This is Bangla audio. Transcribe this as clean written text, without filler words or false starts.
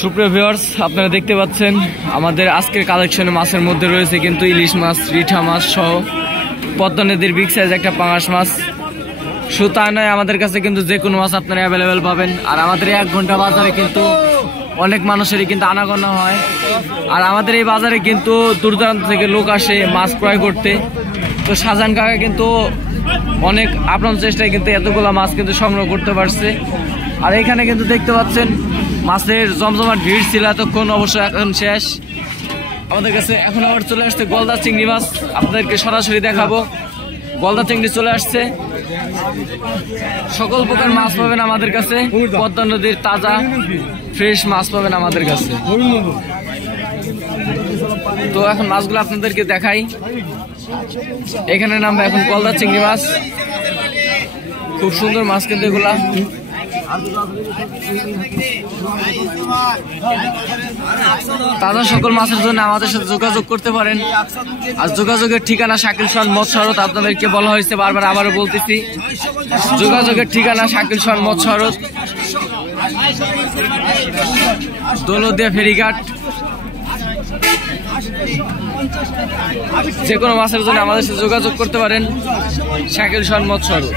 সুপ্রিয় ভিউয়ার্স, আপনারা দেখতে পাচ্ছেন আমাদের আজকের কালেকশনে মাছের মধ্যে রয়েছে কিন্তু ইলিশ মাছ, রিঠা মাছ সহ পদ্মা নদীর বিগ সাইজ একটা পাঙাশ মাছ। শুধু তাই নয়, আমাদের কাছে কিন্তু যে কোনো মাছ আপনারা অ্যাভেলেবেল পাবেন। আর আমাদের 1 ঘন্টা বাজারে কিন্তু অনেক মানুষেরই কিন্তু আনাগোনা হয়। আর আমাদের এই বাজারে কিন্তু দূর দূরান্ত থেকে লোক আসে মাছ ক্রয় করতে। তো শাহজাহান কাকা কিন্তু অনেক আপ্রাণ চেষ্টায় কিন্তু এতগুলো মাছ কিন্তু সংগ্রহ করতে পারছে। আর এখানে কিন্তু দেখতে পাচ্ছেন মাছের জমজমাট ভিড় ছিল এতক্ষণ, অবশ্য এখন শেষ। আমাদের কাছে এখন আবার চলে আসছে গলদা চিংড়ি মাছ, আপনাদেরকে সরাসরি দেখাবো। গলদা চিংড়ি চলে আসছে, সকল প্রকার মাছ পাবেন আমাদের কাছে। পদ্মা নদীর তাজা ফ্রেশ মাছ পাবেন আমাদের কাছে। তো এখন মাছগুলো আপনাদেরকে দেখাই। এখানে নামবে এখন গলদা চিংড়ি মাছ, খুব সুন্দর মাছ কিন্তু এগুলা। তাজা সকল মাছের জন্য আমাদের সাথে যোগাযোগ করতে পারেন। আর যোগাযোগের ঠিকানা শাকিল সোহান মৎস্য আড়ত, আপনাদেরকে বলা হয়েছে বারবার, আবারও বলতেছি, যোগাযোগের ঠিকানা শাকিল সোহান মৎস্য আড়ত, দৌলতদিয়া ফেরিঘাট। যে কোনো মাছের জন্য আমাদের সাথে যোগাযোগ করতে পারেন, শাকিল সোহান মৎস্য আড়ত।